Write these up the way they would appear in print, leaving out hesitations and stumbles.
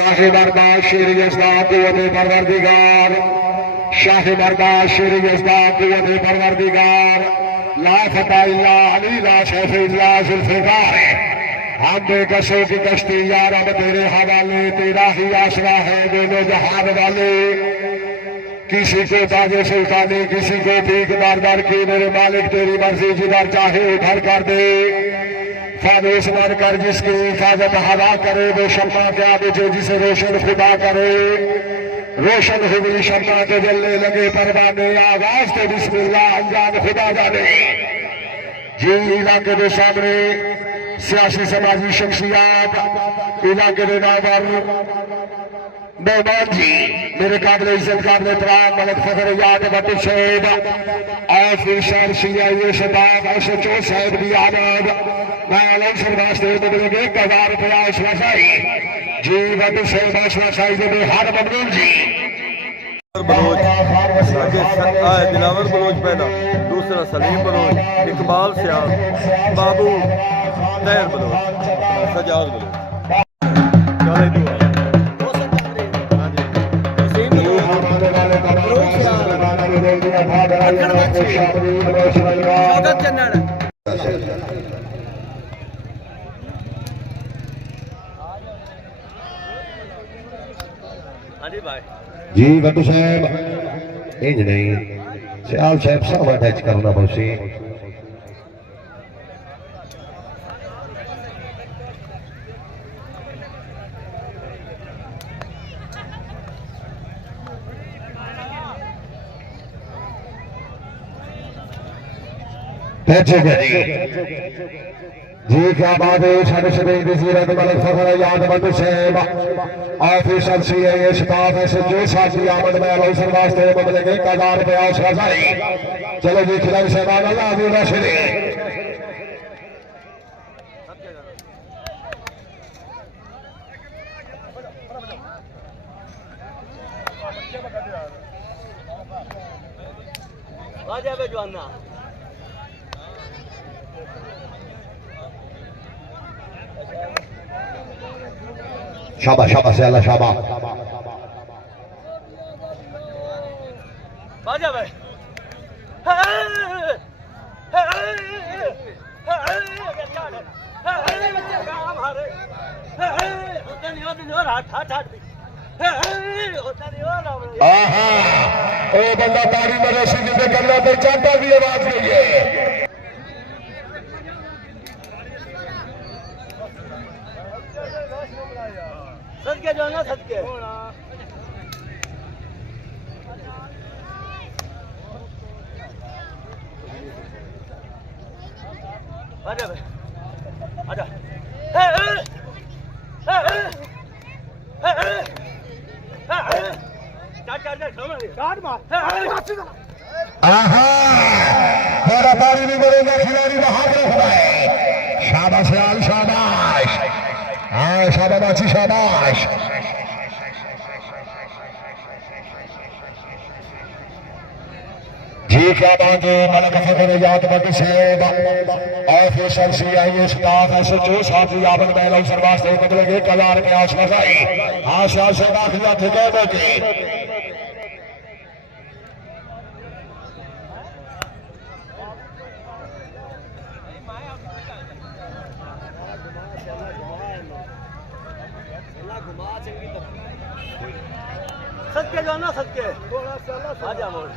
शाह बर्दाश्त शेर यज़दा कुव्वत परवरदिगार शाह बर्दाश्त शेर यज़दा कुव्वत परवरदिगार ला फता इल्ला अली ला शैफ इल्ला जुल्फ़िकार हम बेकसों की कश्ती या रब तेरे हवाले तेरा ही आसरा है दोनों जहान वाले किसी को ताजे सुल्तानी किसी को भीख बार की मेरे मालिक तेरी मर्जी जिधर चाहे उधर कर दे फानूस मन कर जिसकी हिफाजत हवा करे वो शम्मा क्या बुझे जिसे रोशन खुदा करे रोशन हुई शम्मा के जलने लगे परवाने आवाज तो बिस्मिल्लाह अंजाम खुदा जाने जी इलाके के सामने सियासी समाजी शख्सियात इलाके के नावर मेहमान जी मेरे काबिल इज्जत काबिल एहतराम मलक फखर याद बट शहीद ऑफिसर सीआईए शताब एसएचओ साहब की आमद मैं इलेक्शन वास्ते मिलेंगे 1000 रुपया आश्वासाई जी बट शहीद आश्वासाई जो हर ममनून जी दिलावर बलोच पैदा दूसरा सलीम बलोच इकबाल सियाल बाबू तैर बलोच सजाद बलोच जी बट्टू साहब इंज नहीं सियाल साहब सावा टच करना पौसी जी क्या बात है साढ़े शरीर सीरत मलक फखर याद बट्टू साहब ऑफिसर सीआईए स्टाफ एसएचओ साथी आमद में अवसर वास्ते मिलेंगे 1000 रुपया आश्वासाई चलो जी खिलाड़ी साहब अल्लाह अबू राशिद शाबा शाबा से अल्लाह शाबा बाजा भाई ओ बंदा तारी मरे सीधे करना तो चाहता भी आवाज नहीं है सदके जो ना सदके आजा भाई आजा मेरा पारी नहीं बनेगा खिलाड़ी हाथ रखना है शाबाश यार शाबाश हाँ शाबाश शाबाश जी क्या बात है मलक फखर याद बट साहब ऑफिसर सीआईए स्टाफ एसएचओ साथी आमद में अवसर वास्ते मिलेंगे 1000 रुपया आश्वासाई आशा से दाखिला ठिकाने की सदके जो ना सदके आजा मोड़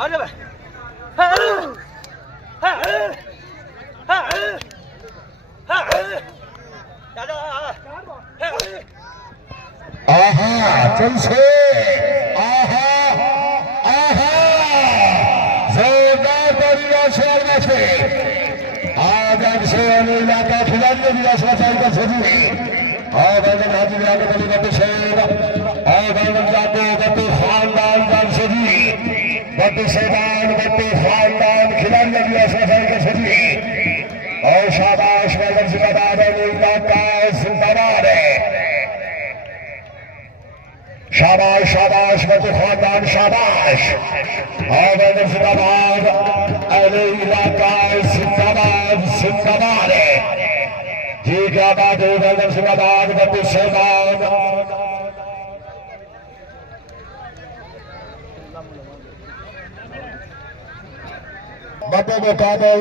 आजा भाई आहा चल से आहा आहा जोरदार बलिया शहर में से आजम से इलाका खिलाड़ी भी आश्वासन कर सकी और बंदन हाजी इलाके बली बट शेर और बंदन जाते बट खानदान जान सजी बट सेवान बट खानदान खिलाड़ी भी आश्वासन कर सकी और शाबाश बंदन जिम्मेदार इलाका जिम्मेदार है शाबाश शाबाश बच्चे खानदान शाबाश और जिंदाबाद अरे इलाका जिंदाबाद जिंदाबाद जी क्या बात है वैदन जिंदाबाद बच्चे शहबाद बड़े मुकाबल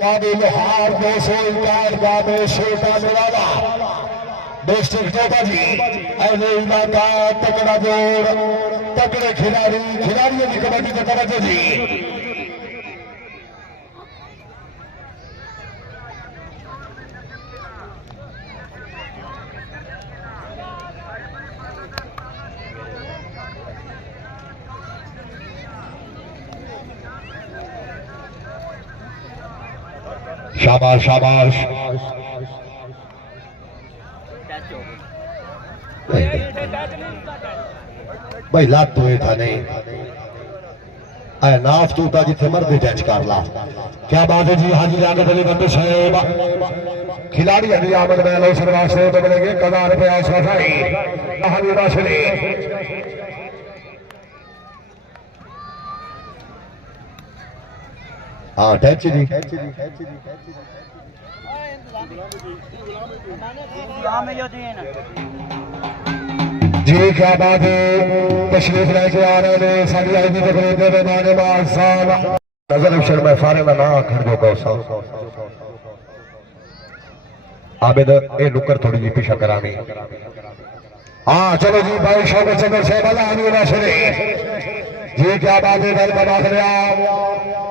काबिल हार 200 इनकार काबिल शेखा निराला डिस्ट्रिक्ट नेताजी अहले इलाका तगड़ा जोड़ तगड़े खिलाड़ियों की कबड्डी का तवज्जो जी शाबाश शाबाश भाई लात तो था नहीं नाफ तूता जिथे मर्द टच कर ला क्या बात है जी हाजी लागत अली बंदे साहब खिलाड़ी अली आमद महलो सरवासे तो मिलेंगे 1000 रुपया सफाई हाजी राशि हाँ टच जी जी क्या बात है तशरीफ लेके आ रहे हैं सारी आई भी तकरीब दे माने बाग साहब नजर अफसर में फारे में ना खड़ जो को साहब आबेद ए नुकर थोड़ी जी पीछा करानी हाँ चलो जी भाई शौकत चंद्र साहब अल्लाह आनी ना शरे जी क्या बात है गल का बात रहा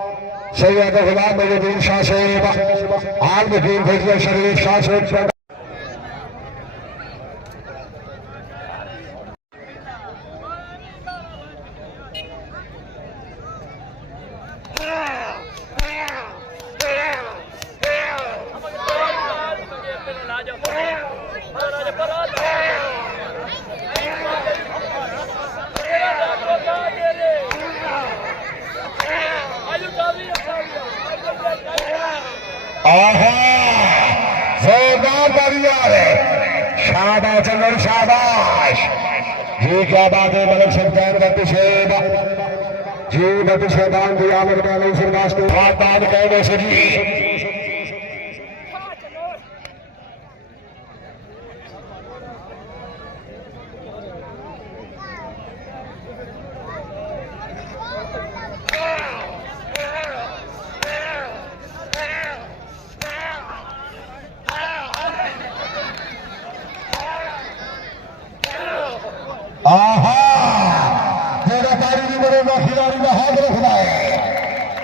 सैयद गुलाम मोहम्मद शाह साहब आल मुकीम फैजल शरीफ शाह साहब शाबाश चंद्र शाबाश जी क्या बात है मलक सरकार बत्ती शेब जी बत्ती शेबान जी आमद में सरवास को खानदान कहने से जी खिलाड़ी का हाथ रखना है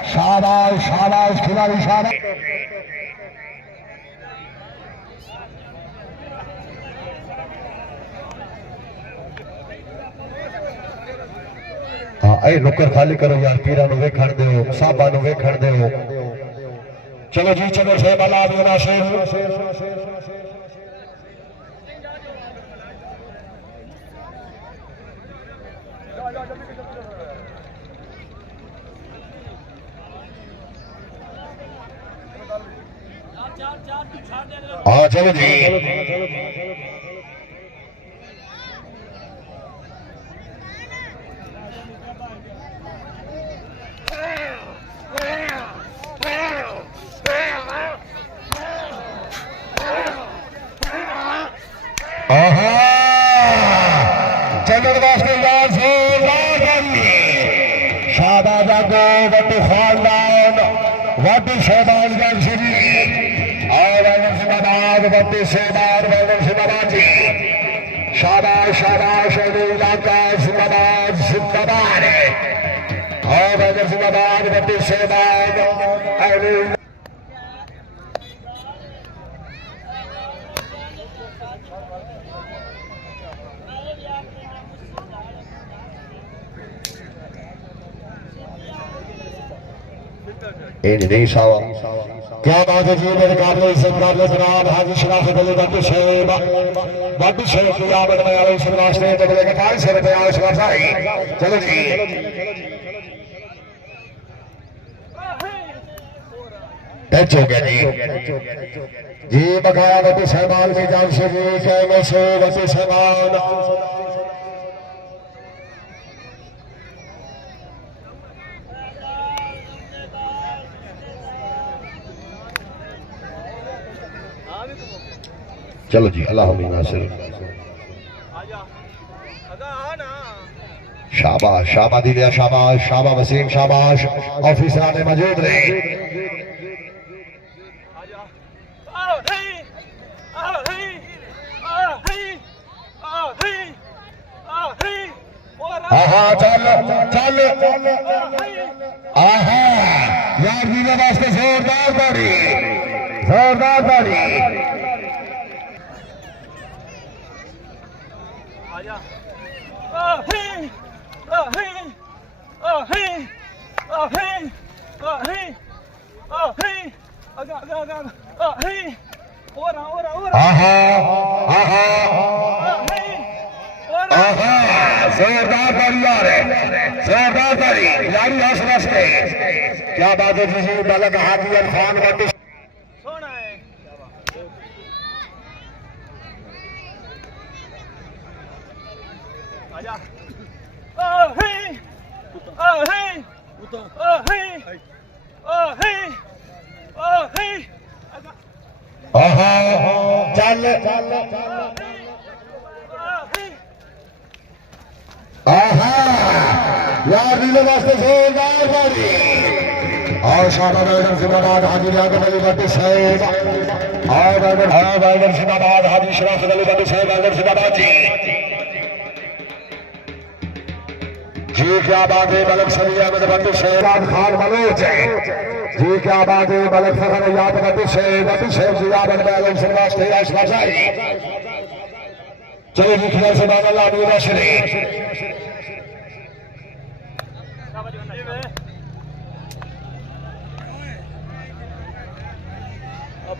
शाबाश शाबाश खिलाड़ी शाबाश हाँ ए नुक्कर खाली करो यार पीरा नु वेखण दे साहबा नु वेखण दे चलो जी चलो साहब अल्लाह देना शेर हाँ चलो जी शाबाश वड्डे खानदान वड्डी शहबाज गंज श्री और जिंदाबाद वड्डे शहबाज वैदन जिंदाबाद जी शाबाश शाबाश इलाका जिंदाबाद जिंदाबाद और वैदन जिंदाबाद वड्डे शहबाज नहीं सावा क्या बात है जी मेरे काबिल से मुकाबले जनाब हाजी शराफत अली भट्ट साहब की आमद में आए सरवास ने तबले के 500 रुपया भाई चलो जी टच हो गया जी बकाया भट्ट साहबान की जान से जी कहने से भट्ट साहबान चलो जी अल्लाह नासिर आजा अगा आ ना शाबाश शाबाश दिलिया शाबाश शाबाश वसीम शाबाश ऑफिसर ने मौजूद रहे आजा आ हे आ हे आ हे आ हे आ हे और आहा चल चल आहा यार दीने वास्ते जोरदार ताड़ी आजा आ हे आ हे आ हे आ हे आ हे आ हे अगा अगा अगा आ हे और आहा आहा आ हे और आहा जोरदार ताड़ी यार जोरदार ताड़ी यारी हंस वास्ते क्या बात है जी मलक हाजी खान का सोना है आजा आ हे आ हे आ हे आ हे आ हे अगा आहा चल आहा यार दीने वास्ते जोरदार ताड़ी और शाबाश बैगन जिंदाबाद हाजी याकूब अली भट्ट साहब और बैगन जिंदाबाद हाजी शराफत अली भट्ट साहब बैगन जिंदाबाद जी क्या बात है मलक सली अहमद भट्ट साहब खान बलोच जी क्या बात है मलक फखर याद भट्ट साहब जी याद बैगन सिरवास तेराश भाषाई चलो जी खिला से बाबा अल्लाह अबू रशरी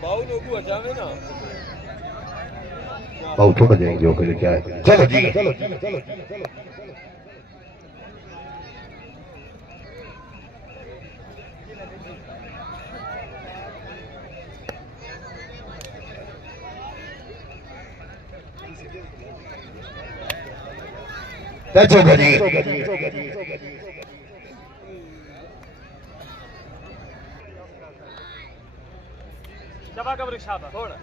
भाव लोग बचावे ना बहुत थोड़ा जाएंगे जो के क्या है चलो जी चलो जी जबा का वृक्ष आता थोड़ा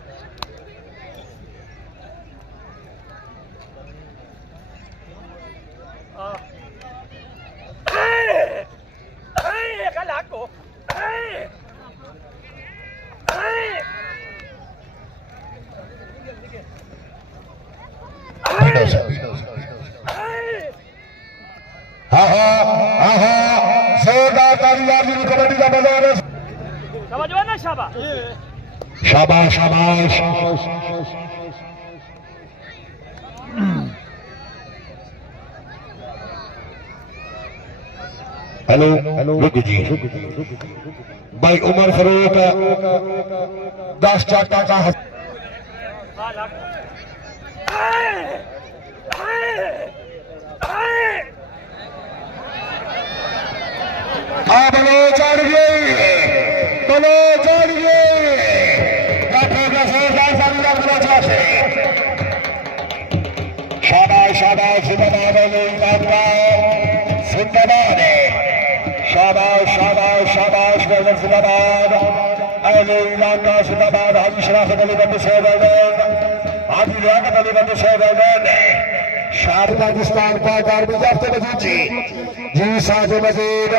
कल आको कबड्डी का बाजार समझो ना शाबा शाबाश शाबाश हेलो रुक जी भाई उमर फरूक 10 चाटा का बलो चढ़ गई बलो चढ़ गई शाबाश शाबाश जिंदाबाद शाबाश शाबाश शाबाश बैगन जिंदाबाद अहले इलाका जिंदाबाद हाजी शराफत अली बंद साहब हाजी लियाकत अली बंद साहब शार पाकिस्तान पाक आर्मी जाफ्ते मजीद जी साथ मजीद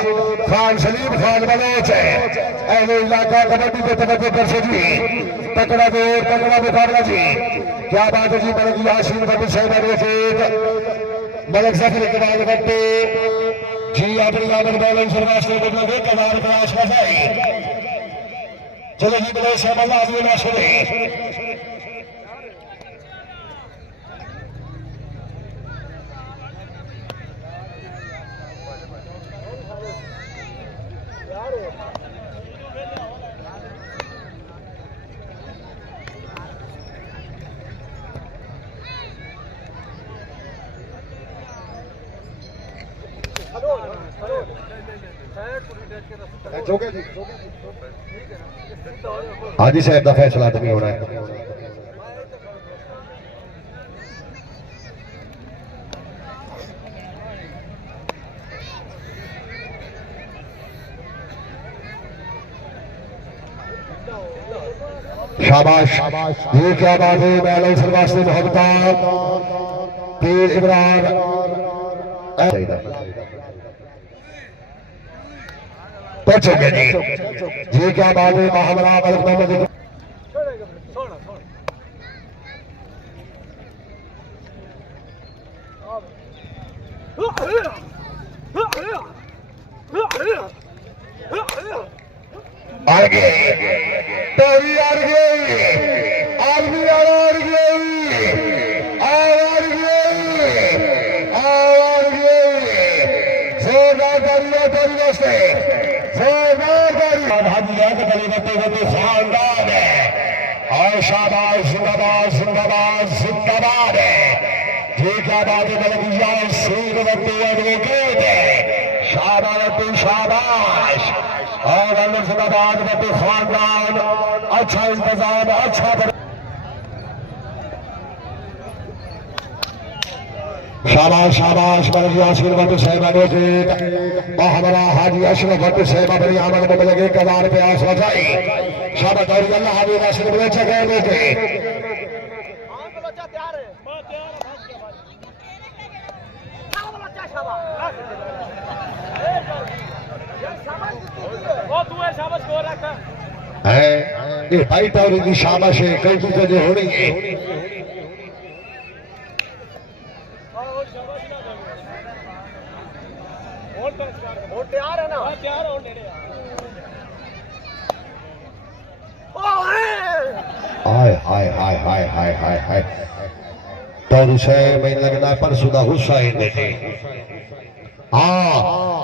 खान सलीम खान बलोच अहले इलाका कबड्डी पे तवज्जो कर जी तकड़ा देर तकड़ा मुकाबला जी क्या बात है जी मलक यासीन भट्ट साहब मलक जफर इकबाल भट्ट जी अपनी आमद बैलेंस वास्ते मतलब 1000 रुपये आसपास आई चलो जी बोले साहब अल्लाह आदमी ना सुने हाजी साहब का फैसला तो नहीं होना है शाबाश, ये क्या बात है। मैं सरवास्ते मोहब्बत पीर इमरान पहुंचोगे जी। ये क्या बात है। महामरा मलिक मोहम्मद आगे तोरी आगे आर्मी आगे जोरदार तालियां तोरी वास्ते, जोरदार तालियां। हाजिया के गली बत्ते बत्ते शानदार है। और शाबाश, जिंदाबाद जिंदाबाद जिंदाबाद है। ये क्या बात है। बल्कि सीध बत्ते एडवोकेट है। शाबाश शाबाश। और जिंदाबाद बत्ते खानदान। अच्छा इंतजाम, अच्छा शाबाश शाबाश। बल्कि यासीन भट्ट साहब एडवोकेट हमारा हाजी अशरफ भट्ट साहब बड़ी आमद में लगे 1000 रुपये आस बचाई। शाबाश और अल्लाह हाजी नासिर बच्चा गए लोगे है। ये भाई तौरी की शाबाश है। कई चीजें होनी है। हाय हाय हाय हाय हाय हाय हाय। तौर से मैं लगना परसों का हुसैन ने। हाँ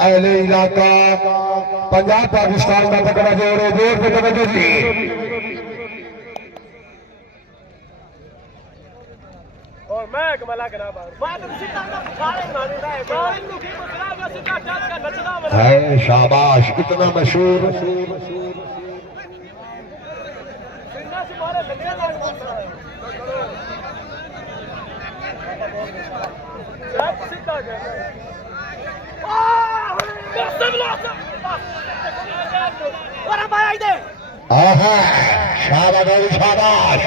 अहले इलाका पंजाब पाकिस्तान का तकड़ा जोर है। जोर पे तवज्जो जी। और मैं कमला करा बात सीधा सारे माने है। बाल नु की मसला का सीधा टच का नचना वाला है। शाबाश, कितना मशहूर। सिन्ना से मारे लगने लाग पड़ता है। सब सीधा गया। और भाई दे शाबाश शाबाश।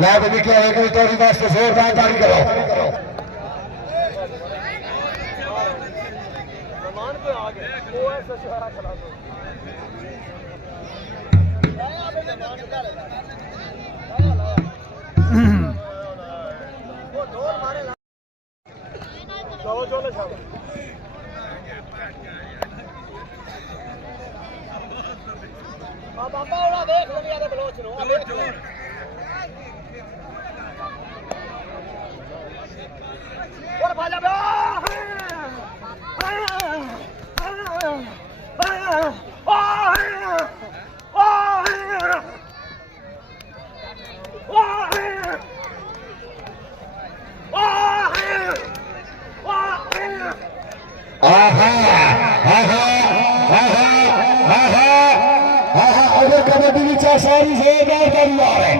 लाभ निकले एक तोरी वास्ते जोरदार ताली करो। जमान पे आ गए वो ऐसा शहरा चला दो। वो दौड़ मारे चलो चलो शाबाश। बाबा ओला देख लिया दे बलोच नु अब और भाजा बे सारी जोरदार ताली आ रहे।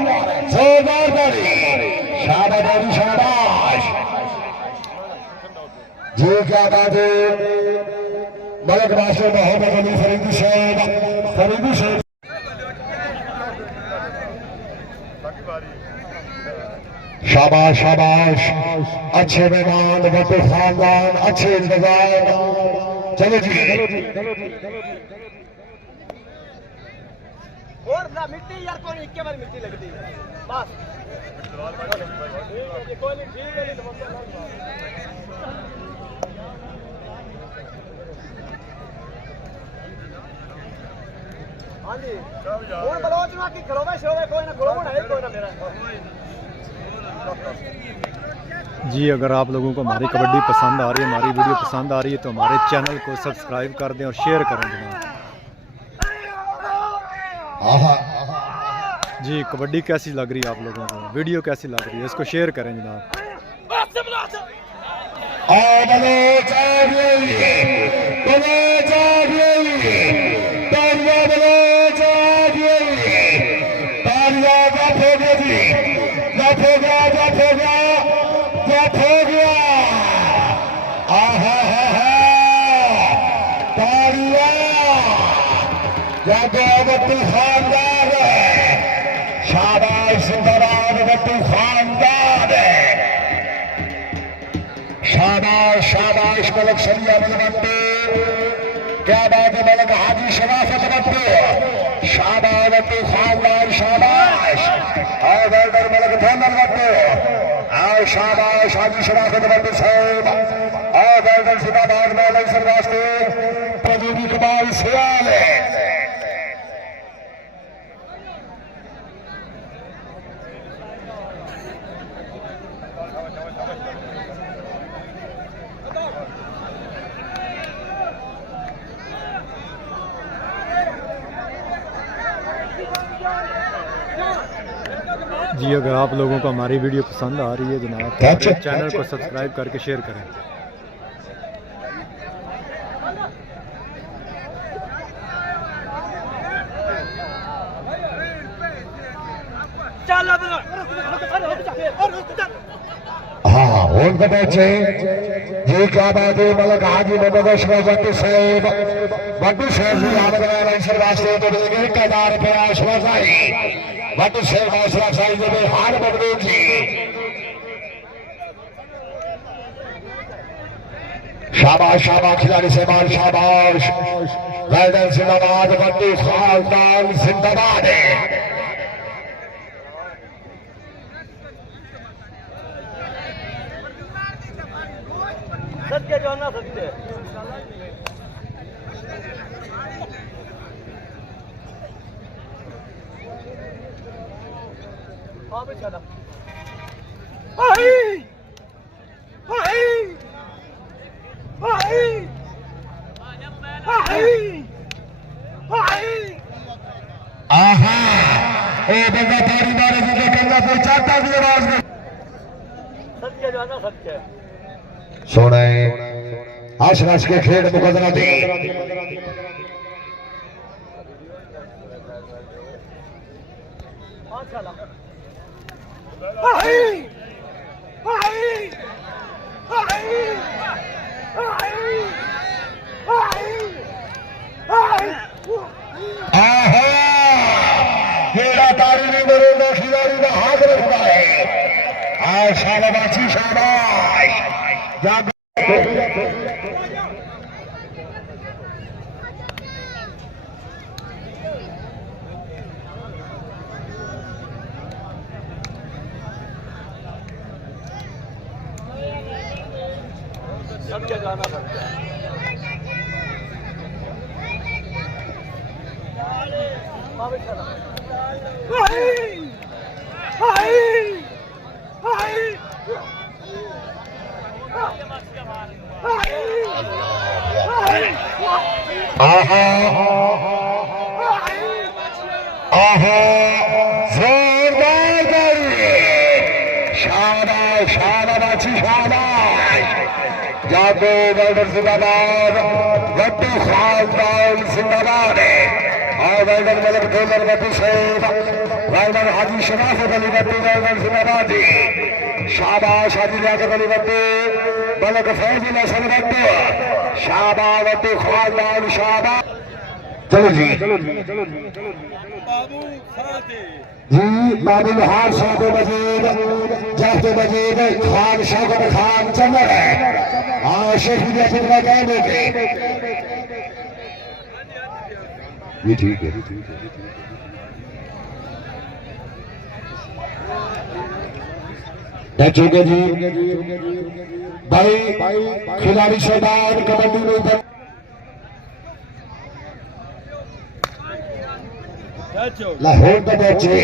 जोरदार ताली। शाबाश शाबाश। जी क्या बात है। मलिक नासिर मोहम्मद अली फरीदी साहब शाबाश शाबाश। अच्छे मेहमान, बड़े खानदान, अच्छे इंतजाम। चलो जी और ना मिट्टी यार कोई इक्के बार मिट्टी लगती है बस कोई नहीं ठीक है। हाँ जी और बलोच ना कि खड़ोवे शोवे कोई ना खड़ोवे ना कोई ना मेरा जी। अगर आप लोगों को हमारी कबड्डी पसंद आ रही है, हमारी वीडियो पसंद आ रही है तो हमारे चैनल को सब्सक्राइब कर दें और शेयर करें जनाब। जी कबड्डी कैसी लग रही है आप लोगों को, वीडियो कैसी लग रही है, इसको शेयर करें जनाब। खानदार बट्टू खानदान है। शाबाश शाबाश मलक सरिया बट्टू, क्या बात है मलक हाजी शराफत बट्टू, शाबाश बट्टू खानदान शाबाश। और वेल्डर मलक धनर बट्टू, और शाबाश हाजी शराफत बट्टू साहब। और वेल्डर जिंदाबाद मौलाना सर वास्ते प्रदीप कमाल सियाल है। जी अगर आप लोगों को हमारी वीडियो पसंद आ रही है जनाब तो हमारे चैनल को सब्सक्राइब करके शेयर करें। हाँ उनके बच्चे ये क्या बात है मलक हाजी मोहम्मद अशरफ बट्टू साहब जी आमद वास्ते तो 1000 रुपया आश्वासाई बट्टू साहब आश्वासाई जो हार मबरूक जी। शाबाश शाबाश खिलाड़ी से मार शाबाश। वेल्डन जिंदाबाद बट्टू खानदान जिंदाबाद है। सत्य जो ना सत्य हाँ भी चला आहा ओ बंदा तारी मारे जिसे कंधा पे चाहता भी आवाज में सत्य जो ना सत्य सोने आशराश के खेल मुकदरा दी। हाँ चला तारी नहीं मरेगा खिलाड़ी का हाथ रखता है। आज शाबाशी शाबाश सत्य जाना सत्य हाँ भी चला जोरदार शाबाश शाबाशी शाबाश। जागो वेल्डर जिंदाबाद बट्टू खानदान जिंदाबाद है। और वेल्डर मलक ढोलर बट्टू साहब वेल्डर हाजी शराफत अली बट्टू वेल्डर जिंदाबाद है। शाबाश हाजी लियाकत अली बट्टू मलक फैजुल हसन बट्टू शाबाश बट्टू खानदान शाबाश। चलो जी बाबू खाते जी बाबुल हार शाहब मजीद जाते मजीद खान शौकत खान चंदर है। हाँ शेखिया चंद्रा कहने के ये ठीक है। चुके जी भाई खिलाड़ी शैतान कबड्डी में लाहौर का बच्चे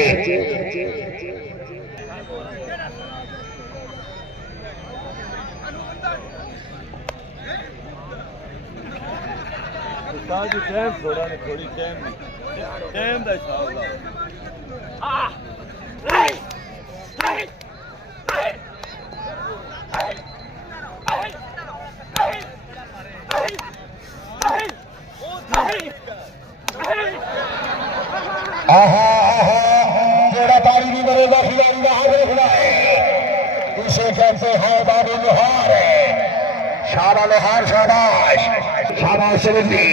टाइम थोड़ा ने थोड़ी टाइम का हिसाब जेड़ा तारी नहीं मरेगा खिलाड़ी का हाथ रखना है। इसे कहते हैं बाबू लोहार है। शाबा लोहार शाबाश शाबाश चलेगी।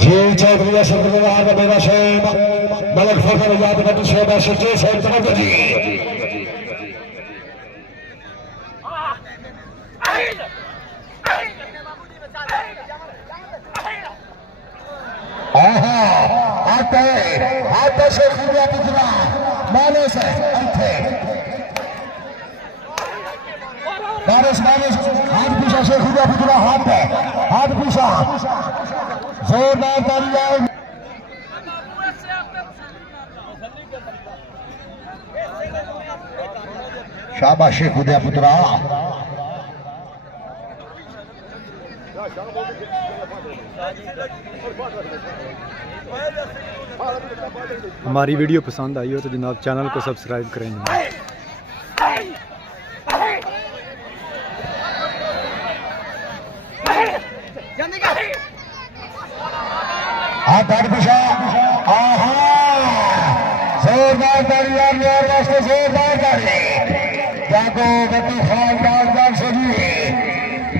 जी चौधरी अशरफ मेरा शेम मलक फखर याद कर शेब सच्चे शेब तरफ जी आते आते से खुदा पुतला माने से अंथे बारिश बारिश हाथ पीछा से खुदा पुतला हाथ पीछा जोरदार तालियां शाबाश खुदा पुतला हमारी वीडियो पसंद आई हो तो जनाब चैनल को सब्सक्राइब करें जनाब। जोरदार तालियां मेरे वास्ते जोरदार तालियां जागो गद्दी खानदान जाग सजी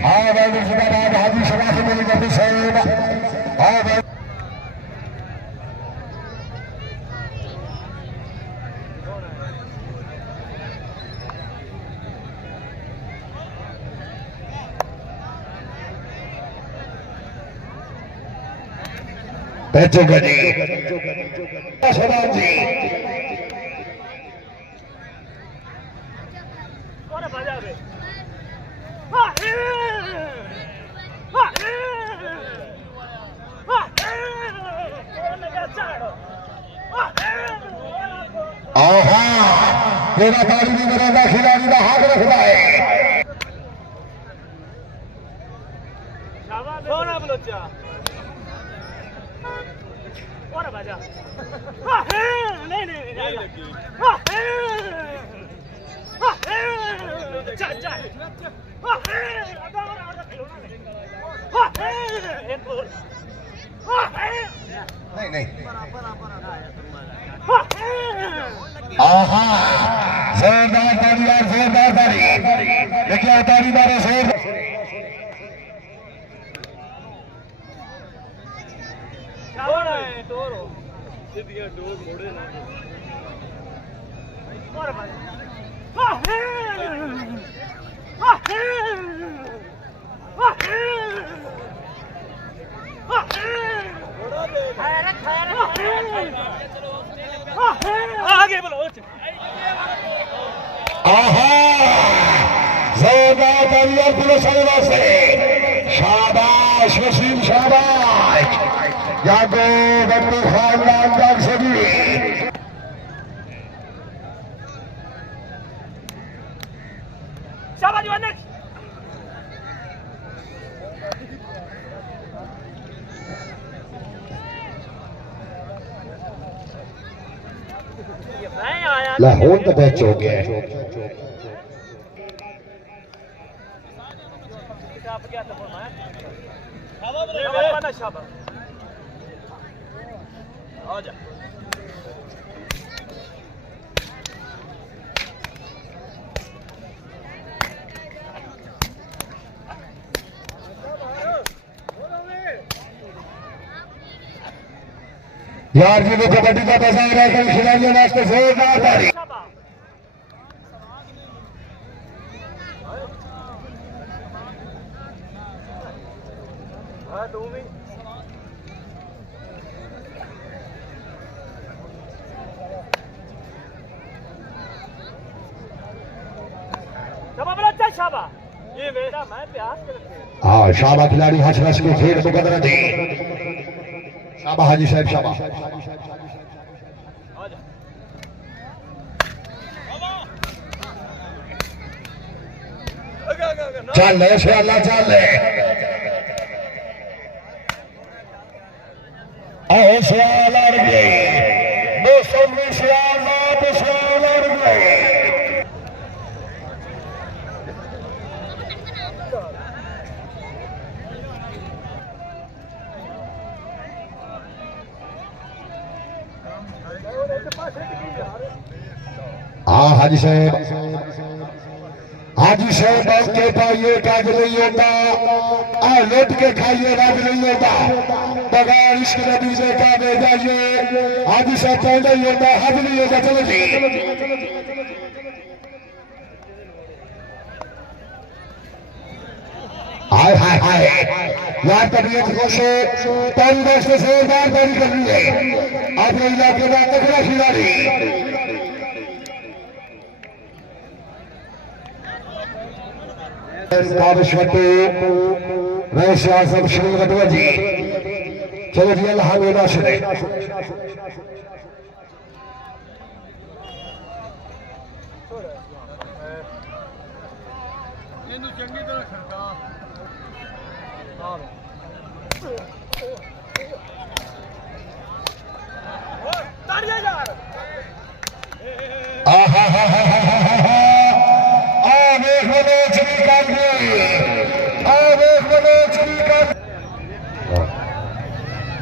जिंदाबाद हाजी शराफत अली गद्दी साहब बैठोगा जी शबाब जी ताली नहीं करेगा खिलाड़ी का हाथ रखता है सोना बलोचा और बाजा नहीं लगी चल चल नहीं आहा जोरदार ताली यार जोरदार ताली देखिए ताली मारो जोर डोर मोड़े ना आगे बोलो जोरदार तालियां पुलिस से शाबाश वसीम शाबाश जागो गद्दी खानदान जाग सजी शाबाश नेक्स्ट लाहौर का मैच हो गया है यार जी को कबड्डी का बाजार है कल खिलाड़ियों वास्ते जोरदार ताली ये मेरा मैं प्यास करते हाँ शाबा खिलाड़ी हंस हंस के खेल को कदर दी शाबा हाजी साहब शाबा चल ले शाला चल ले आओ सवाल आ गए दोस्तों में सवाल आ गए हाँ हाजी साहब मौके पर ये काज नहीं होता हाँ लौट के खाइए राज नहीं होता बगैर इश्क नबी से क्या दे जाइए आज से पैदा ही होता हज नहीं होता चलो जी हाय हाय हाय यार तबीयत खुश है तारी दोस्त से जोरदार तारी कर रही है अपने इलाके का तगड़ा खिलाड़ी काबिश वट्टू वैसे आजम शरीफ गदवा जी चलो जी अल्लाह मेरा शुक्र चंगी तरह खड़का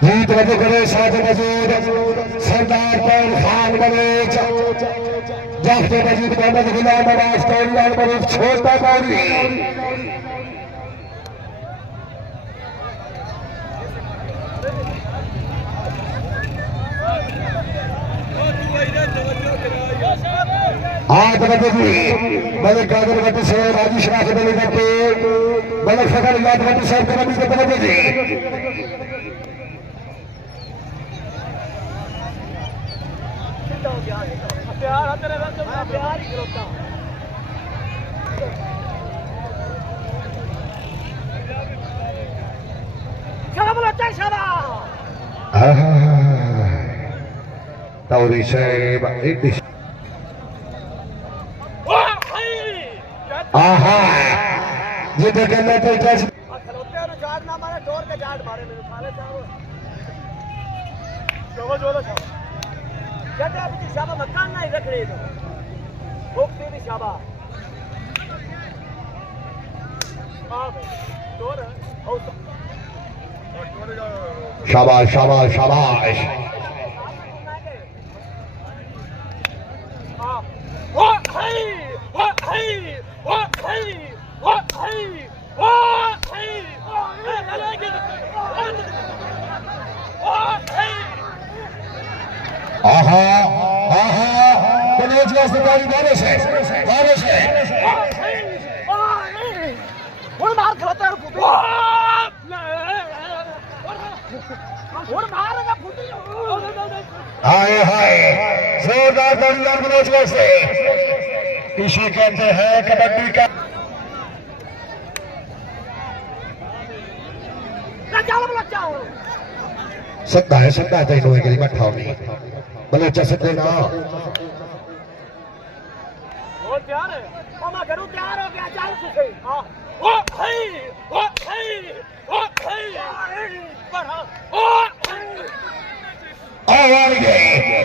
जीत वजह करे साथ मजूद सरदार कौन खान बलोच जाफते मजीद मोहम्मद गुलाम नवाज कौन बलोच छोटा कौरी आज मलिक कादर भट्टी से राजी शराफ बली भट्टी मलिक फखर याद भट्टी साहब के नबी के तवज्जो जी प्यार तेरे रंग में प्यार ही करता शाबाश बच्चा शाबाश तौरी साहब इड्डी आहा ये तो कहना तो कैसे खलोते और जाट ना मारे डोर के जाट मारे मेरे खाले साहब जोलो जोलो शाबाश कहते अभी शाबा मकान नहीं रख रही तो भूख तेरी शाबा शाबाश शाबाश शाबाश आहा आहा बलोच का सरकारी बारिश है और मार खलोता है फुटी और मारेगा फुटी हाय हाय जोरदार तालियां बलोच से इसे कहते हैं कबड्डी का सकता है तेनों एक मठा नहीं बलोचा सदे ना और तैयार है ओ मैं करूं तैयार हो गया चल से हां ओ आ गए